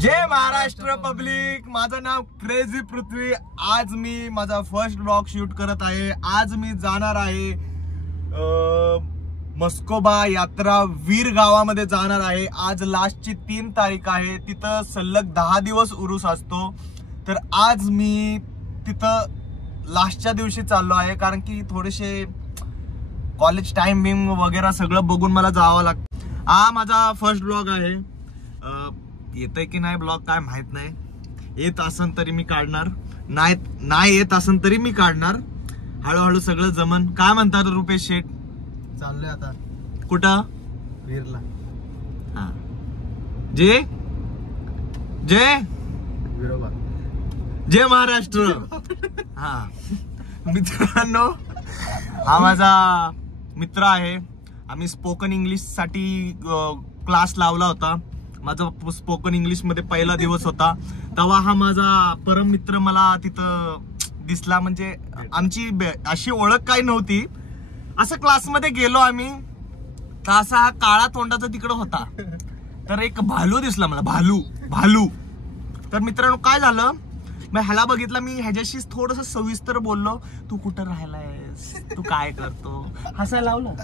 जय Maharashtra public, माझं नाव crazy पृथ्वी। आज मी माझा फर्स्ट ब्लॉग शूट करत आहे। आज मी जाणार आहे मस्कोबा यात्रा वीर गावामध्ये जाणार आहे। आज लास्टची 3 तारीख आहे। तिथं सलग 10 दिवस उरूस असतो। तर आज मी तिथं लास्टच्या दिवशी चाललो आहे, कारण की थोडेसे कॉलेज टाइमिंग वगैरे सगळं बघून मला जावं लागतं। हा माझा फर्स्ट ब्लॉग आहे। येतंय की नाही ब्लॉग काय माहित नाही। येत असन तरी मी काढणार, नाही येत असन तरी मी काढणार। हळूहळू सगळं जमन। काय म्हणतात रुपेश शेठ? चाललोय आता कुठं? वीरला। हा, जय जय विरोबा, जय महाराष्ट्र। हा मित्रांनो, हा माझा मित्र आहे। आम्ही स्पोकन इंग्लिश साठी क्लास लावला होता। माझा स्पोकन इंग्लिश मध्ये पहिला दिवस होता। तेव्हा हा माझा परम मित्र मला तिथं दिसला। म्हणजे आमची अशी ओळख काही नव्हती। असं क्लासमध्ये गेलो आम्ही, तर असा हा काळा तोंडाचा तिकडं होता। तर एक भालू दिसला मला, भालू। तर मित्रांनो काय झालं, मी ह्याला बघितला। मी ह्याच्याशी थोडस सविस्तर बोललो। तू कुठं राहिलायस, तू काय करतो, हसायला लावलं।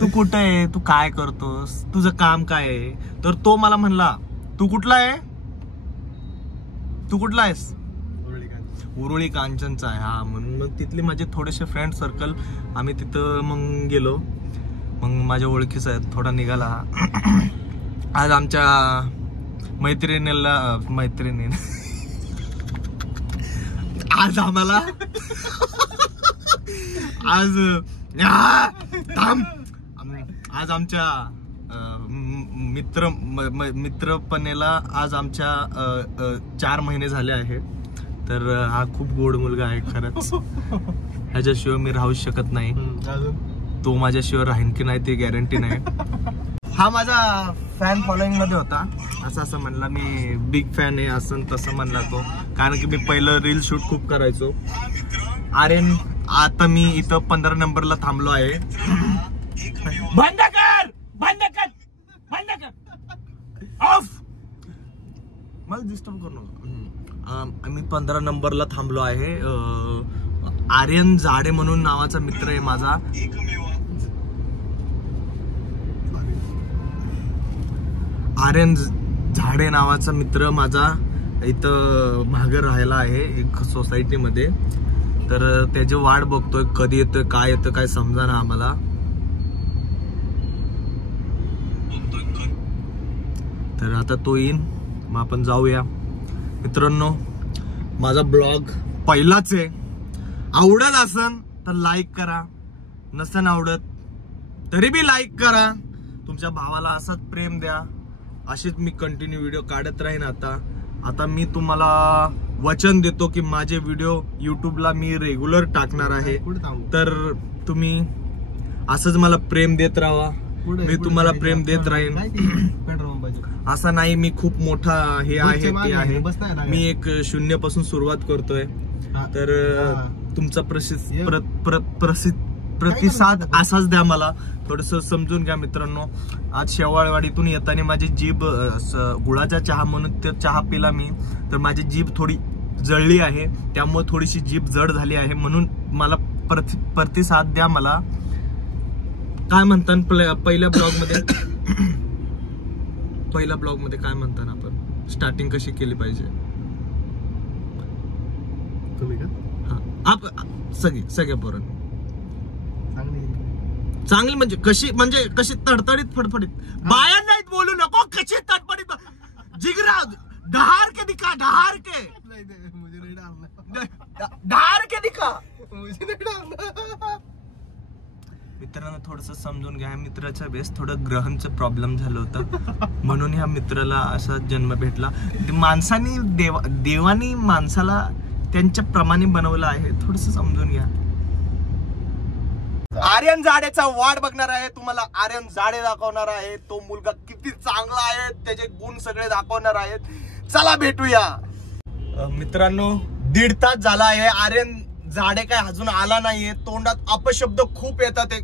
तू कुठं आहे, तू काय करतोस, तुझं काम काय आहे? तर तो मला म्हणला, तू कुठला आहे, तू कुठला आहेस? उरुळी कांचनचा आहे। हा, म्हणून मग तिथले माझे थोडेसे फ्रेंड सर्कल, आम्ही तिथं मग गेलो। मग माझ्या ओळखीचा आहे, थोडा निघाला। आज आमच्या मैत्रिणीला आज आम्हाला आज आमच्या मित्रपणेला आज आमच्या 4 महिने झाले आहे। तर हा खूप गोड मुलगा आहे खरंच। ह्याच्याशिवाय मी राहू शकत नाही। तो माझ्याशिवाय राहीन की नाही ते गॅरंटी नाही। हा माझा फॅन फॉलोइंग मध्ये होता। असं म्हणला मी बिग फॅन आहे, असं तसं म्हणला तो। कारण की मी पहिलं रील शूट खूप करायचो। आर्यन, आता मी इथं 15 नंबरला थांबलो आहे। बंद कर ऑफ, मला डिस्टर्ब करू नका। मी 15 नंबरला थांबलो आहे। आर्यन झाडे म्हणून नावाचा मित्र आहे माझा। आर्यन झाडे नावाचा मित्र माझा इथं महागर राहायला आहे एक सोसायटी मध्ये। तर त्याची वाट बघतोय, कधी येतोय काय येतोय काय समजा ना आम्हाला। तर आता तो येईन, मग आपण जाऊया। मित्रांनो, माझा ब्लॉग पहिलाच आहे। आवडत असन तर लाईक करा, नसन आवडत तरी बी लाईक करा। तुमच्या भावाला असंच प्रेम द्या। असेच मी कंटिन्यू व्हिडिओ काढत राहीन। आता मी तुम्हाला वचन देतो की माझे व्हिडिओ युट्यूबला मी रेग्युलर टाकणार आहे। तर तुम्ही असंच मला प्रेम देत राहा, मी तुम्हाला प्रेम देत राहीन। असं नाही मी खूप मोठा हे आहे ते आहे, मी एक 0 पासून सुरुवात करतोय। तर तुमचा प्रतिसाद असाच द्या मला। थोडस समजून घ्या मित्रांनो। आज शेवाळवाडीतून येताना माझी जीभ गुळाचा चहा म्हणून ते चहा पिला मी, तर माझी जीभ थोडी जळली आहे। त्यामुळे थोडीशी जीभ जड झाली आहे। म्हणून मला प्रतिसाद द्या मला। काय म्हणतात पहिल्या ब्लॉग मध्ये काय म्हणतात आपण, स्टार्टिंग कशी केली पाहिजे? तुम्ही का सगळ्या पोरं चांगली म्हणजे कशी तडतडीत फडफडीत। बाया नाहीत बोलू नको, कशी तडफडीत जिगरा ढहार के दिखा, ढहार के दिखा। मित्रांनो थोडस समजून घ्या। मित्राच्या वेळेस थोडं ग्रहांचं प्रॉब्लेम झालं होतं, म्हणून ह्या मित्राला असा जन्म भेटला। माणसाने देवानी माणसाला त्यांच्या प्रमाणे बनवलं आहे, थोडस समजून घ्या। आर्यन झाडेचा वाट बघणार आहे तुम्हाला। आर्यन झाडे दाखवणार आहे, तो मुलगा किती चांगला आहे, त्याचे गुण सगळे दाखवणार आहेत। चला भेटूया। मित्रांनो 1.5 तास झाला आहे, आर्यन झाडे काय अजून आला नाहीये। तोंडात अपशब्द खूप येतात।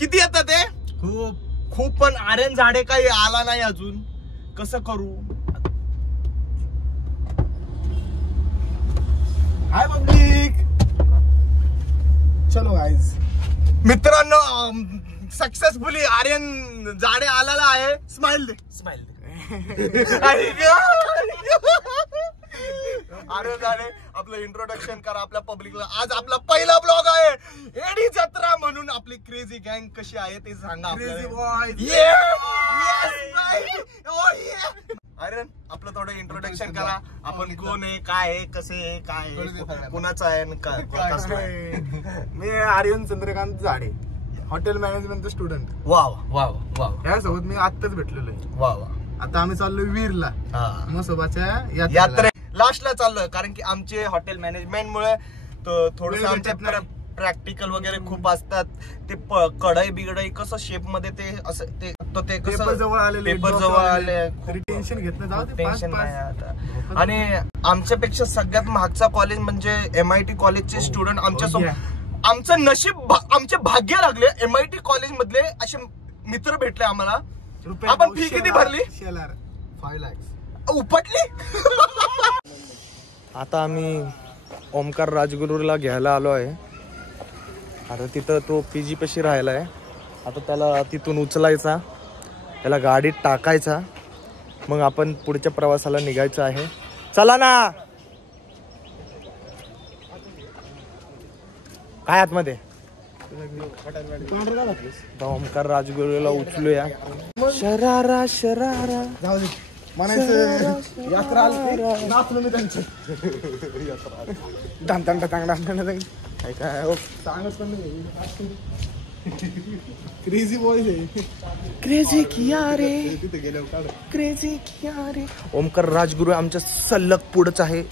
किती येतात ते? खूप। पण आर्यन झाडे काही आला नाही अजून। कसं करू? हाय पब्लिक. चलो गाईज. मित्रांनो सक्सेसफुली आर्यन जाडे आलेला आहे. स्माइल दे, स्माइल दे. आर्यन जाडे आपलं इंट्रोडक्शन करा आपल्या पब्लिकला. आज आपला पहिला ब्लॉग आहे. एडी जत्रा म्हणून आपली क्रेझी गँग कशी आहे ते सांगा. Crazy boys. आर्यन आपलं थोडं इंट्रोडक्शन करा. आपण कोण आहे, काय आहे, कसे आहे, काय आहे, कुणाचं आहे आणि कसं आहे. मी आर्यन चंद्रकांत जाडे, हॉटेल मॅनेजमेंटचा स्टुडंट. वा वा वा. यासोबत मी आत्ताच भेटलेलो आहे. वा वा. आता आम्ही चाललोय वीरला मसोबाच्या यात्रे लास्टला चाललोय कारण की आमचे हॉटेल मॅनेजमेंट मुळे थोडस आमच्या प्रॅक्टिकल वगैरे खूप असतात. ते कढई बिगडई कसं शेप मध्ये ते असं ते पेपर जवळ आलेले, पेपर जवळ आले. टेन्शन घेतलं जाऊ दे, टेन्शन नाही आता. आणि आमच्यापेक्षा सगळ्यात मागचा कॉलेज म्हणजे MIT कॉलेजचे स्टुडंट आमच्यासोबत. आमचं नशीब आमचे भाग्य लागले. MIT कॉलेज मधले असे मित्र भेटले आम्हाला. आपण फी किती भरली? 5 lakhs उपटली. आता आम्ही ओमकार राजगुरूला घ्यायला आलो आहे. आता तिथं तो PG पाशी राहिला आहे. आता त्याला तिथून उचलायचा, त्याला गाडीत टाकायचा, मग आपण पुढच्या प्रवासाला निघायचं आहे. चला ना. काय आतमध्ये ओमकार राजगुरूला उचलूया. शरारा शरारा जाऊ दे म्हणायचं. यात्रा आली नाचलो मी त्यांचं. काय सांगत पण नाही. क्रेझी बॉयज आहे. क्रेझी किया रे, तिथे गेल्यावर क्रेझी किया रे. ओमकार राजगुरू आमच्या सल्लग पुढच आहे.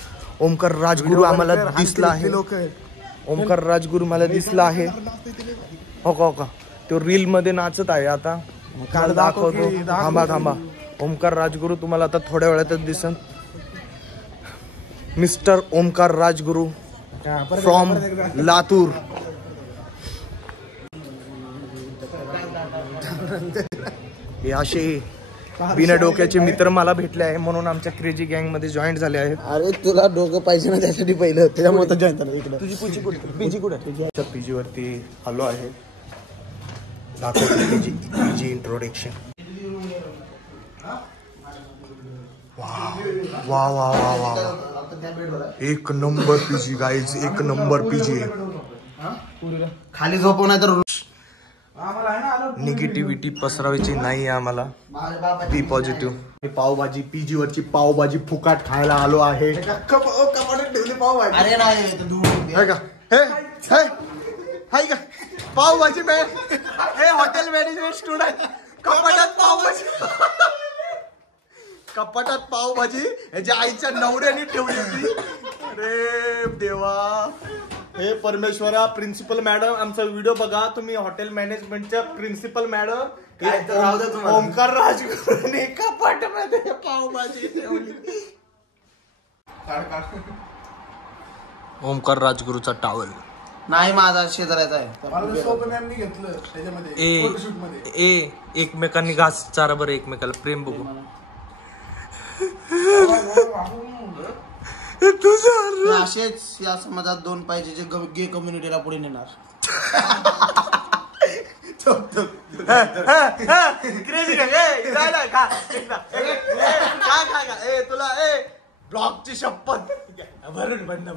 ओमकार राजगुरू आम्हाला दिसला आहे. ओमकार राजगुरू मला दिसला आहे. हो का तो रील मध्ये नाचत आहे. आता काल दाखवतो. थांबा थांबा. ओमकार राजगुरू तुम्हाला आता थोड्या वेळातच दिसन. Mister Omkar Rajguru from Latur. हे असे बिना डोक्याचे मित्र मला भेटले आहे म्हणून आमच्या क्रेझी गँग मध्ये जॉईन झाले आहेत. अरे तुला डोकं पाहिजे ना त्यासाठी पहिलं, त्याच्यामुळे जॉईन झालं. इकडे तुझी पीजी कुठे? पीजी वरती आलो आहे. PG introduction. वा वा वा वा वा. एक नंबर पीजी गाईज, एक नंबर पीजी. खाली झोपव नाही तर निगेटिव्हिटी पसरवायची नाही आम्हाला. बी पॉझिटिव्ह. मी पावभाजी, पीजी वरची पावभाजी फुकाट खायला आलो आहे. ठेवली पावभाजी. अरे नाही का पावभाजी हे हॉटेल मॅनेजमेंट स्टुडंट कपाटात पावभाजी. कपाटात पावभाजी याच्या आईच्या नवऱ्याने ठेवली होती. अरे देवा. हे परमेश्वरा. प्रिन्सिपल मॅडम आमचा व्हिडिओ बघा तुम्ही. हॉटेल मॅनेजमेंटच्या प्रिन्सिपल मॅडम ओमकार राजगुरूने कपाटामध्ये पावभाजी ठेवली. ओमकार राजगुरूचा टावल नाही माझा शेजाऱ्याचा आहे. एकमेकांनी घास चारा बरं एकमेकाला प्रेम बघू. असेच या समाजात 2 पाहिजे जे गे कम्युनिटीला पुढे नेणार. तुला ब्लॉकची शपथ भरून बंद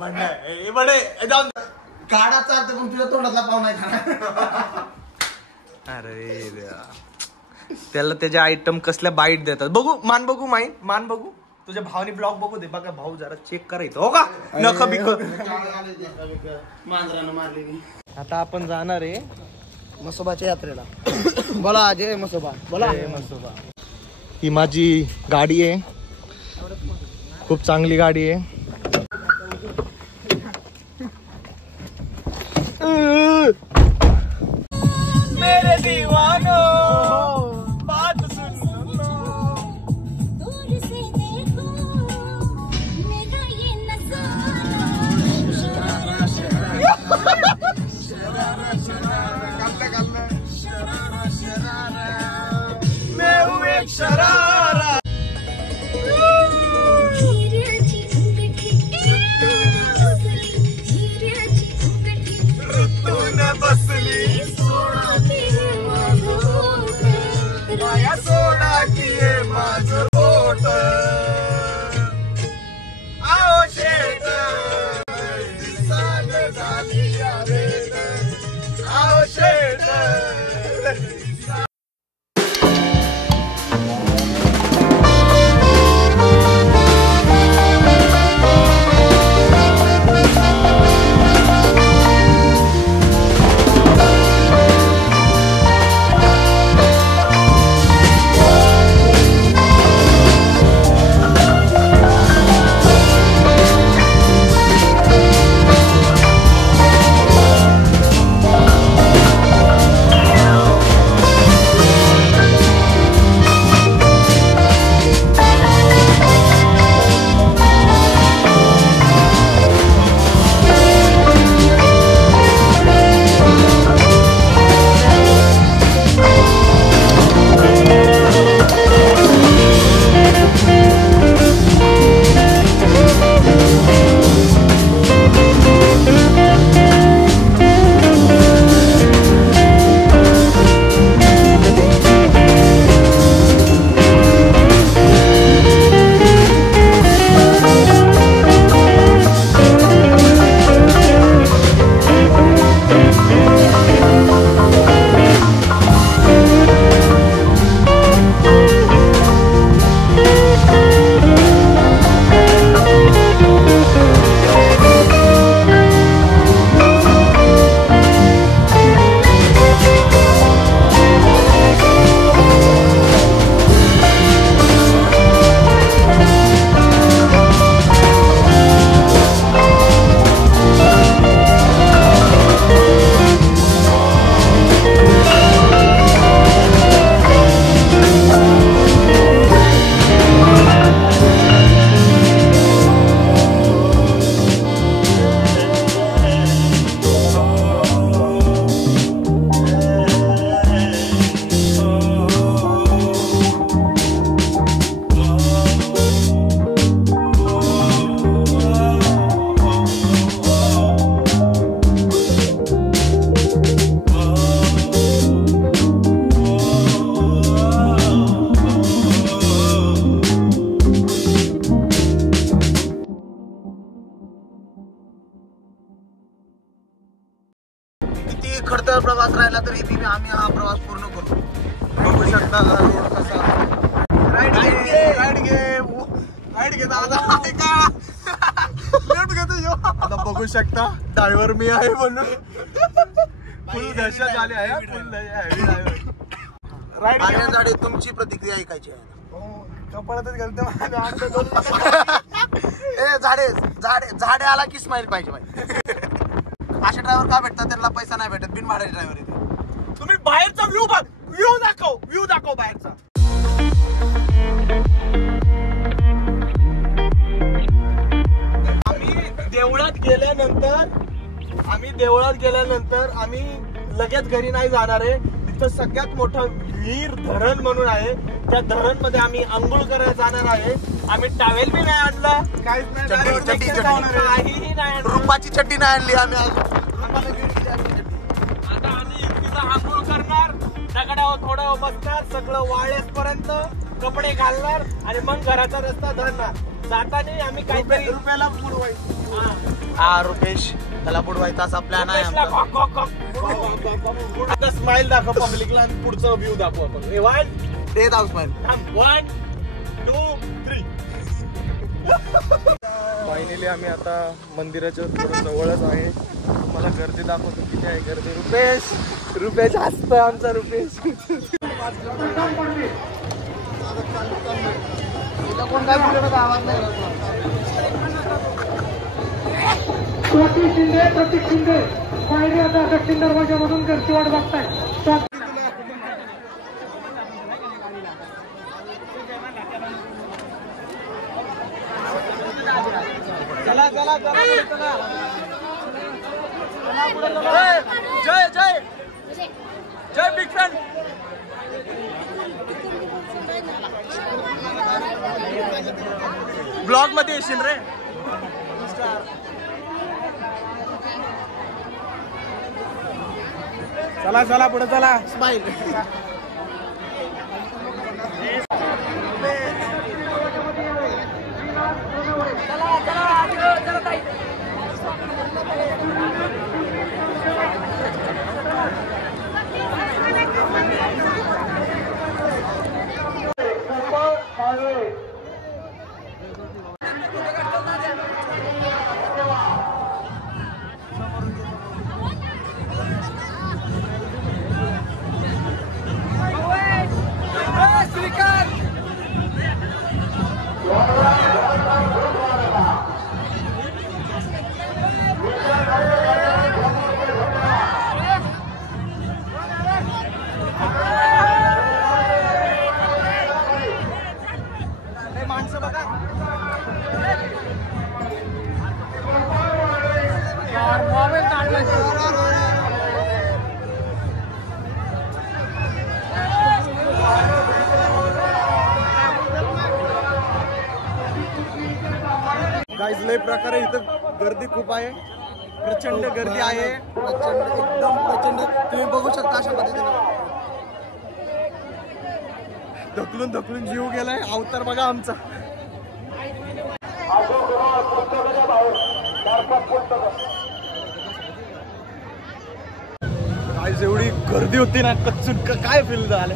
काढा चालतं पण तुझ्या तोंडातला पाव नाही खाणार. अरे त्याला त्याचे आयटम कसल्या बाईट देतात. बघू मान बघू मान बघू. तुझ्या भावानी ब्लॉग बघू दे. बघा भाऊ जरा चेक करायचं. हो का नख बिक मांजरानं मारली. आता आपण जाणार आहे मसोबाच्या यात्रेला. बोला जय मसोबा. बोला मसोबा. ही माझी गाडी आहे. खूप चांगली गाडी आहे. मेरे दीवानो बात सुन लो. दूर से देखो मेरा ये नजारा. शरारा शरारा शरारा शरारा मैं हूँ एक शरारा. खडतर प्रवास राहिला तरी बी आम्ही हा प्रवास पूर्ण करू. बघू शकता रोड कसा. राईट घे दादा. आता बघू शकता ड्रायव्हर मी आहे म्हणून फुल दहशत झाली आहे. फुल हेवी ड्रायव्हर. राईट तुमची प्रतिक्रिया ऐकायची आहे. कपाळातच घालते. झाडे आला की स्माइल पाहिजे भाई. असे ड्रायव्हर का भेटतात? त्यांना पैसा नाही भेटत. बिन भाड्याचे ड्रायव्हर येते. तुम्ही बाहेरचा व्ह्यू बघ. व्ह्यू दाखव बाहेरचा. आम्ही देवळात गेल्यानंतर आम्ही लगेच घरी नाही जाणार आहे. तिथं सगळ्यात मोठं वीर धरण म्हणून आहे. त्या धरण मध्ये आम्ही आंघोळ करायला जाणार आहे. आम्ही टॉवेल बी नाही आणला. काहीच नाही. काहीही नाही. रुपाची चड्डी नाही आणली आम्ही. आता आम्ही तिथं आंघोळ करणार. दगडावर थोडं बसणार. सगळं वाळेपर्यंत कपडे घालणार आणि मग घराचा रस्ता धरणार. जाताना आम्ही काहीतरी रुपयाला बुडवायचं. हा रुपेश त्याला बुडवायचा असा प्लॅन आहे. आता स्माइल दाखव पब्लिकला आणि पुढचा व्ह्यू दाखवू आपण. दे दाव स्माइल. 1 2 3. फायनली आम्ही आता मंदिराच्या थोडं जवळच आहे. मला गर्दी दाखवतो किती आहे गर्दी. रुपेश हसत आमचा रुपेश. कोण काय बोलत आवाज नाही. प्रतीक शिंदे पायरी आता दक्षिण दरवाजामधून घरची वाट बघताय. जय बिग फॅन. ब्लॉग मध्ये येशील रे. चला पुढे चला. स्माइल. गाइस लय प्रकारे इथं गर्दी खूप आहे. प्रचंड गर्दी आहे. एकदम प्रचंड. तुम्ही बघू शकता अशा पद्धतीने ढकलून जीव गेलाय. अवतार बघा आमचा. गाइस एवढी गर्दी होती ना. कच्चून काय फील झालं.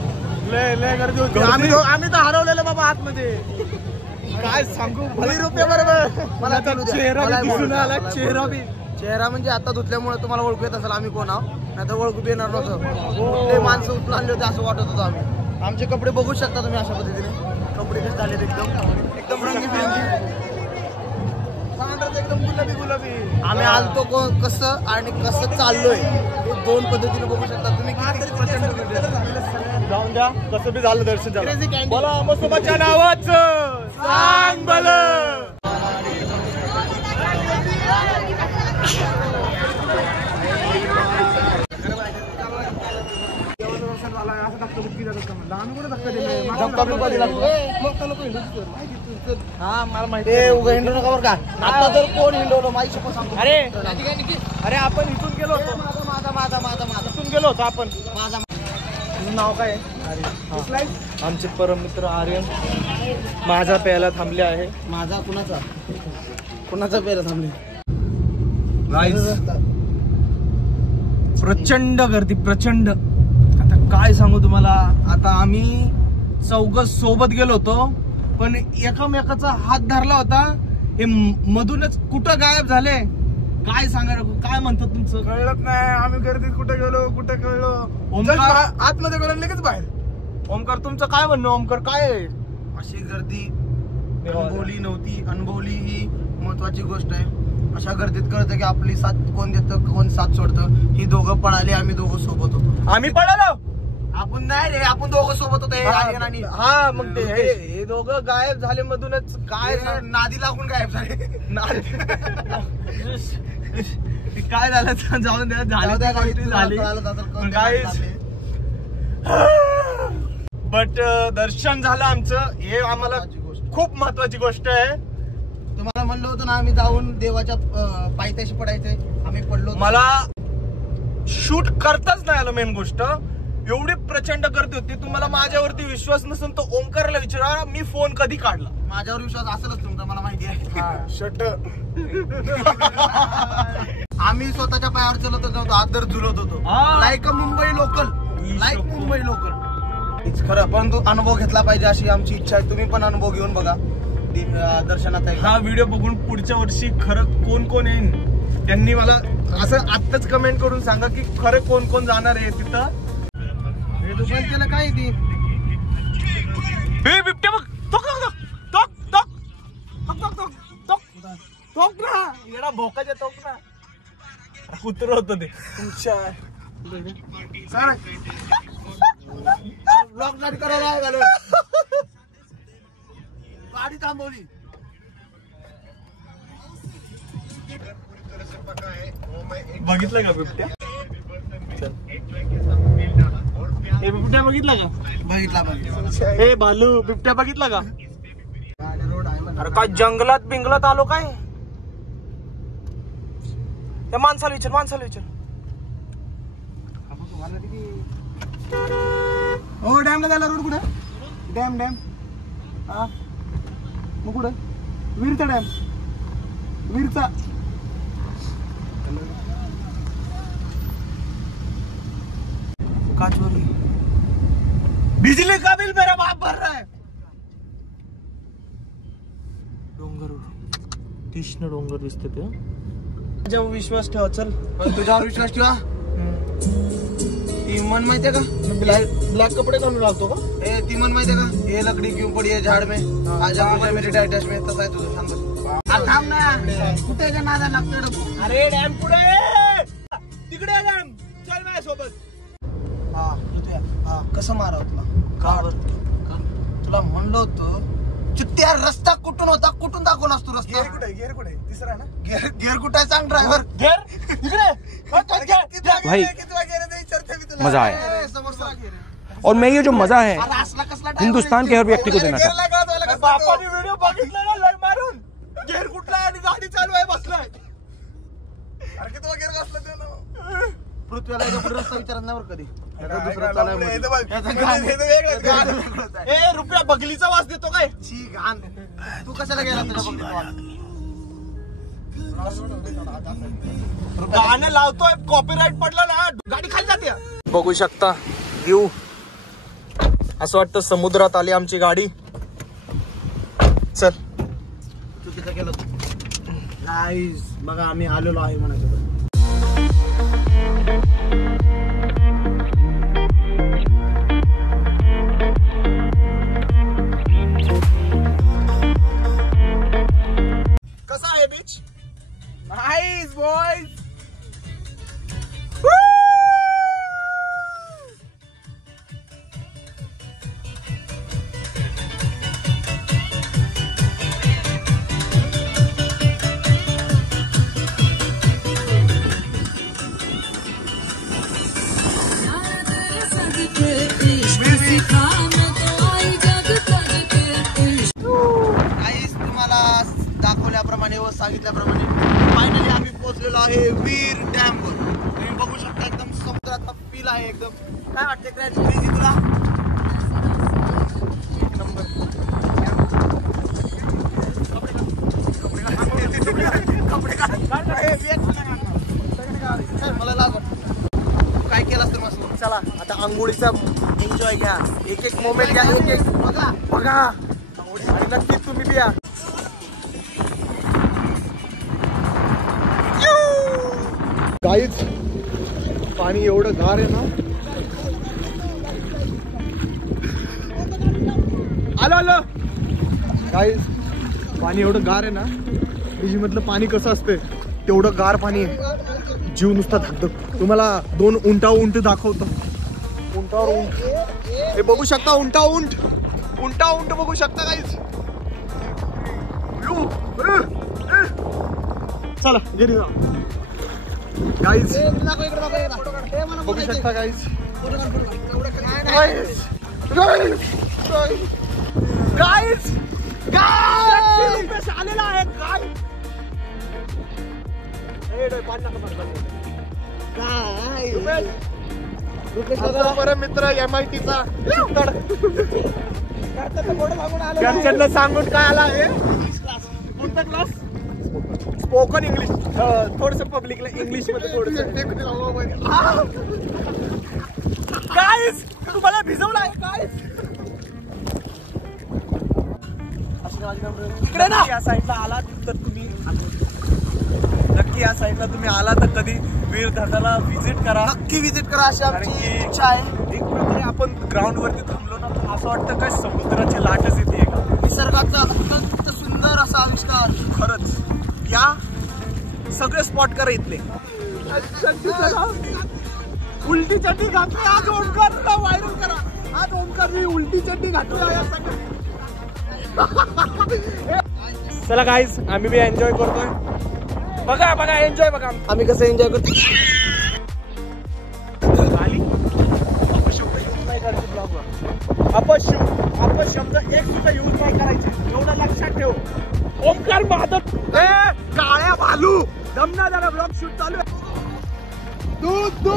लय गर्दी होती. आम्ही तर हरवलेलं बाबा आतमध्ये. काय सांगू. रुपये बरोबर. मला चेहरा दिसून आला. चेहरा म्हणजे आता धुतल्यामुळे तुम्हाला ओळखू येत असेल आम्ही कोण आहोत. नाही तर ओळखू येणार नव्हतं. ते माणसं उचलून आणले होते असं वाटत होतं आम्ही. आमचे कपडे बघू शकता तुम्ही अशा पद्धतीने. कपडे कसे झाले एकदम रंगीबिरंगी. एकदम गुलाबी. आम्ही आलतो कसं आणि कसं चाललोय हे दोन पद्धतीने बघू शकता तुम्ही. जाऊन द्या कसं बी झालं दर्शन झालं. बोला मसोबाच्या नावाचं सांग भलं. हा मला माहिती. उगा हिंडू नका बरं का. आता तर कोण हिंडवलं माहिती सांगतो. अरे आपण इथून गेलो होतो. माझा इथून गेलो होतो आपण. माझा नाव काय आहे? आमचे परम मित्र आर्यन माझा प्यायला थांबले आहे. माझा कुणाचा प्यायला थांबले. प्रचंड गर्दी, प्रचंड. आता काय सांगू तुम्हाला. आता आम्ही चौघ सोबत गेलो होतो, पण एकामेकाचा हात धरला होता, हे मधूनच कुठं गायब झाले. काय सांगा, काय म्हणतात तुमचं? कळलंच नाही आम्ही गर्दीत कुठे गेलो, कुठे कळलो. ओमकार आतमध्ये गेलो लगेच बाहेर. ओमकार तुमचं काय म्हणणं? ओमकार काय आहे? अशी गर्दी अनुभवली नव्हती. अनुभवली ही महत्वाची गोष्ट आहे. अशा गर्दीत कळतं की आपली साथ कोण देतं, कोण साथ सोडतं. ही दोघं पळाले, आम्ही दोघं सोबत होतो. आम्ही पळालो. आपण नाही रे, आपण दोघं सोबत होतो. हा मग ते हे दोघं गायब झाले मधूनच. काय नादी लागून गायब झाले. काय झालं जाऊन द्या, झाली. बट दर्शन झालं आमचं, हे आम्हाला खूप महत्वाची गोष्ट आहे. तुम्हाला म्हणलं होतं ना आम्ही जाऊन देवाच्या पायथ्याशी पडायचंय, आम्ही पडलो. मला शूट करताच नाही आलं. मेन गोष्ट एवढी प्रचंड गर्दी होती. तुम्हाला माझ्यावरती विश्वास नसेल तर ओमकारला विचारा, मी फोन कधी काढला. माझ्यावर विश्वास असेलच तुमचा, मला माहिती आहे. शट. आम्ही स्वतःच्या पायावर चलत होतो, आदर झुलत होतो. Like Mumbai local, like Mumbai local. खरं, परंतु अनुभव घेतला पाहिजे अशी आमची इच्छा आहे. तुम्ही पण अनुभव घेऊन बघा दर्शनात. हा व्हिडिओ बघून पुढच्या वर्षी खरं कोण कोण येईल त्यांनी मला असं आत्ताच कमेंट करून सांगा की खरं कोण कोण जाणार आहे तिथं. दुकान केलं काय ती बिबट्या बघ. टोक ना येडा, भोकाच्या टोक ना. कुत्र होत ते तुमच्या. ब्लॉक गाडी करायला गाडी थांबवली. बघितलं का बिबट्या? हे बिबट्या बघितला का? बघितला. हे भालू बिबट्या बघितला का? अरे काय जंगलात बिंगलात आलो काय? त्या माणसाला विचार. हो डॅमला जायला रोड कुठे? डॅम हा मग कुठं? वीरचा डॅम, वीरचा. काचवली. बिजली का बिल मेरा बाप भर रहा है. डोंगर, तीक्ष्ण डोंगर दिसते ते. माझ्यावर विश्वास ठेवा. चल तुझ्यावर विश्वास ठेवा. ती मन माहितीये का? ब्लॅक कपडे घालून राहतो का? ए ती मन माहितीये का? ये लकड़ी क्यों पड़ी है झाड़ में, आजा मुझे मेरे डैश में. तसा आहे तुझं. सांग थांब ना, कुठे का नादा लागतोय. अरे डॅम पुढे, तिकडे डॅम. चल माझ्या सोबत. हा कसं मारावं तुला? का तुला म्हणलं होतं चित्त्या रस्ता कुठून होता, कुठून दाखवला असतो रस्ता. गेअर कुठे? तिसरा ना. गेअर कुठे आहे? सांग ड्रायव्हर. गेअर इकडे. भाई मजा आया, और मैं ये जो मजा है हिंदुस्तान के हर व्यक्ति को देना चाहता हूँ. बापाने व्हिडिओ बघितला ना लय मारून. गेअर कुठला आणि गाडी चालू आहे बसलाय. अरे किती गेअर बसला त्याला. पृथ्वीला रस्ता विचारत नाही बरं कधी. दुसरं चालू ए रुपया बगलीचा वास देतो काय? तू कशाला गेला तुझ्या? गाणं लावतोय, कॉपीराइट पडलं ना गाडी खाली जाते. बघू शकता व्ह्यू. असं वाटतं समुद्रात आली आमची गाडी. चल चुकीचं केलं तू. नाईस. बघा आम्ही आलेलो आहे म्हणायचं. कसा आहे बीच? Nice boys. तुम्हाला दाखवल्याप्रमाणे व सांगितल्याप्रमाणे फायनली आम्ही पोहोचलेलो आहे वीर डॅम वर. तुम्ही बघू शकता एकदम समुद्राचा फील आहे एकदम. काय वाटते क्रेझी तुला? एक नंबर. कपडे मला लागत. आंघोळीचा एन्जॉय घ्या, एक एक मोमेंट घ्या, एक एक बघा आणि नक्कीच तुम्ही बी या. गाईज पाणी एवढं गार आहे ना. आलो गाईज पाणी एवढं गार आहे ना. फ्रीज मधलं पाणी कसं असते तेवढं गार पाणी आहे. जीव नुसता धकधक. तुम्हाला 2 उंट दाखवतो. उंटावर उंट हे बघू शकता. उंट बघू शकता गाईज. चला घरी जा गाईज. बघू शकता गाईज. आलेला आहे बरं मित्र MIT चा त्यांच्यातलं सांगून काय आला आहे. कोणता क्लास? Spoken English. थोडस पब्लिकला इंग्लिश मध्ये थोडस गाईज तुम्हाला भिजवलं आहे गाईज. इकडे ना या साईडला आलात तर तुम्ही नक्की या साईडला तुम्ही आला तर कधी वीर धरणाला व्हिजिट करा. नक्की व्हिजिट करा अशी आमची इच्छा आहे. एक प्रकारे आपण ग्राउंड वरती थांबलो ना तर असं वाटतं काय समुद्राची लाटच येते का. निसर्गाचा अत्यंत सुंदर असा आविष्कार. खरंच या सगळे स्पॉट करा इथले. उलटी चड्डी घातली आज ओमकारला व्हायरल करा. आज ओमकारने उलटी चड्डी घातली. चला गाईज आम्ही बी एन्जॉय करतोय. बघा एन्जॉय बघा आम्ही कसं एन्जॉय करतो. अपशब्द एक सुद्धा यूज नाही करायचे एवढं लक्षात ठेव. ओमकार बहादूर काळ्या भालू दमना जरा ब्लॉग शूट चालू आहे. दूध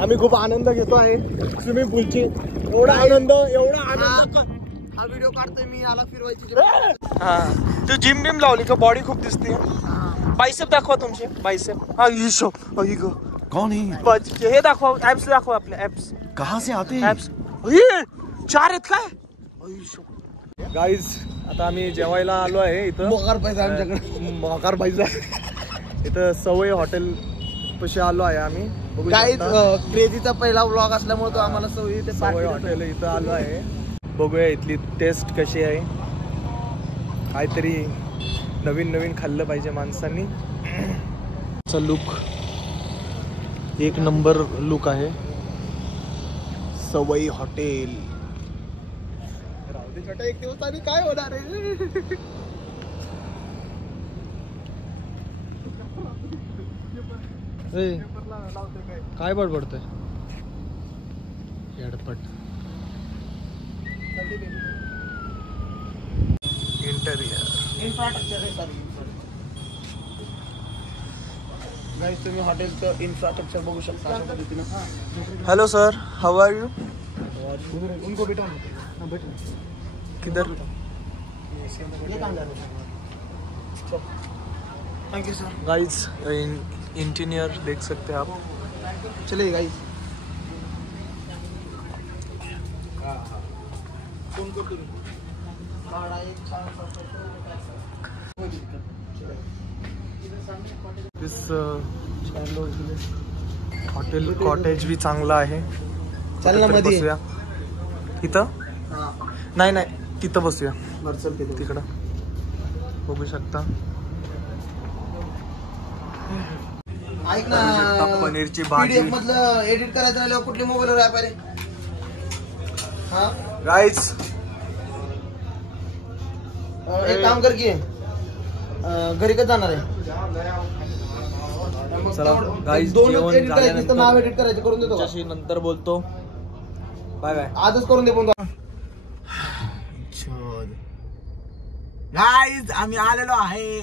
आम्ही खूप आनंद घेतो आहे स्विमिंग पूलची. एवढा आनंद हा व्हिडिओ काढतोय मी. याला फिरवायची. हा तू जिम बिम लावली का? बॉडी खूप दिसते. बायसेप दाखवा तुमचे. बायसेप. हा ईशो कौन है? हे दाखवा. ऍप्स दाखवा आपले ऍप्स. कहाँ से आते ऍप्स 4 आहेत काय? गाईज आता आम्ही जेवायला आलो आहे इथं. मोकार पैसा आमच्याकडे. मोकार पैसा इथं सवय हॉटेल पशी आलो आहे आम्ही. गाईज क्रेझीचा पहिला व्लॉग असल्यामुळे तो आम्हाला सवय हॉटेल इथं आलो आहे. बघूया इथली टेस्ट कशी आहे. काहीतरी नवीन खाल्लं पाहिजे माणसांनी. लुक एक नंबर लुक आहे. सवई हॉटेल. एक दिवसाने काय होणार आहे. काय बडबडतोय येडपट. गाईज तुम्ही हॉटेलचं इन्फ्रास्ट्रक्चर बघू शकता. Hello sir, how are you? उनको बिठा किधर? Thank you sir. Guys interior देख सकते हैं आप. चलिए गाइस. दिस हॉटेल कॉटेज भी चांगला आहे. चल मध्ये बसूया इथं. नाही तिथं बसूया. तिकडं बघू शकता. ऐक ना पनीरची भाजी. PDF मधलं एडिट करायचं राहिलं कुठल्या मोबाईलवर ऍप आहे? हा गाइस एक काम कर की घरी कधी जाणार आहे? चला गाइस दोन एडिट करायचं नाव एडिट करायचं करून देतो. तुमच्याशी नंतर बोलतो. Bye bye. आजच करून दे. पण गाईज आम्ही आलेलो आहे.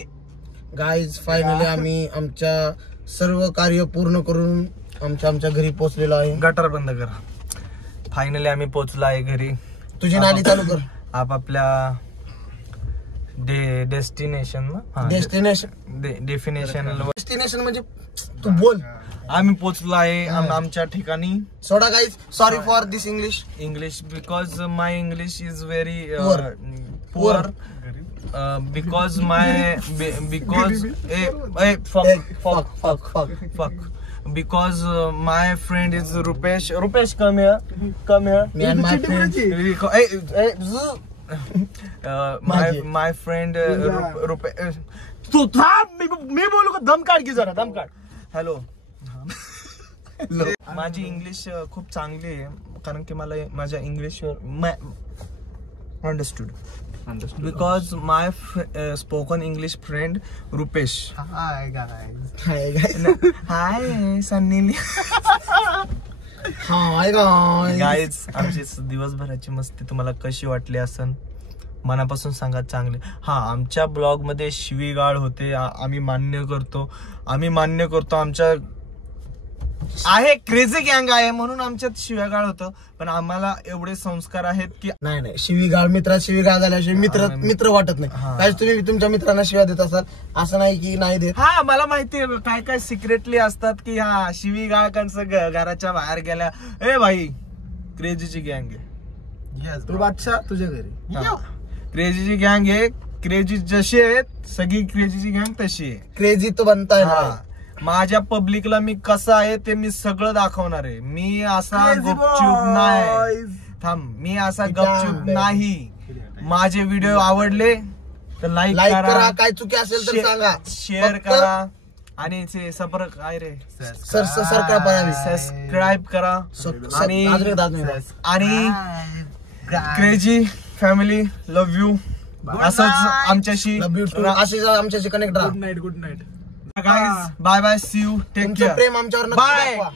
गाईज फायनली आम्ही आमच्या सर्व कार्य पूर्ण करून आमच्या घरी पोहोचलेलो आहे. गटर बंद कर. फायनली आम्ही पोहोचलो आहे घरी. तुझी नाली चालू कर. आपापल्या डेस्टिनेशन ना डेस्टिनेशन डेफिनेशन म्हणजे तू बोल. आम्ही पोचलो आहे आमच्या ठिकाणी. सोडा guys, sorry for this English because my English is very Poor. Because because my friend is Rupesh. Come here. Me and my friend. My friend Rupesh. तू थांब, मी बोलू का? दम काढ की जरा, दम काढ. हॅलो. माझी इंग्लिश खूप चांगली आहे कारण की मला माझ्या इंग्लिशवर understood because my spoken English friend Rupesh. Hi guys. Hi Sunny. Hi guys. Guys, आमची दिवसभराची मस्ती तुम्हाला कशी वाटली असन मनापासून सांगा. चांगले. हा, आमच्या ब्लॉग मध्ये शिवीगाळ होते, आम्ही मान्य करतो. आमच्या आहे क्रेझी गँग आहे म्हणून आमच्यात शिवीगाळ होतं, पण आम्हाला एवढे संस्कार आहेत की नाही शिवीगाळ शिवीगाळ झाल्याशिवाय मित्र वाटत नाही. काय तुम्ही तुमच्या मित्रांना शिव्या देत असाल, असं नाही की नाही देत. हा, मला माहिती आहे काय काय सिक्रेटली असतात की हा शिवीगाळ कसं घराच्या बाहेर गेल्या. ए भाई, क्रेझीची गँग आहे. तू बादशाह तुझ्या घरी. क्रेझीची गँग आहे. क्रेझी जशी आहेत सगळी क्रेझीची गँग तशी आहे. क्रेझी तो बनताय ना. माझ्या पब्लिकला मी कसा आहे ते मी सगळं दाखवणार आहे. मी असा गुपचूप नाही. थांब, मी असा गपचूप नाही. माझे व्हिडिओ आवडले तर लाईक करा, काय चुकी असेल तर सांगा, शेअर करा आणि सबस्क्राईब करा आणि क्रेझी फॅमिली लव्ह यू. असंच आमच्याशी कनेक्ट राहा. Good night. Guys, bye bye, see you, take care. प्रेम आमच्यावर Bye.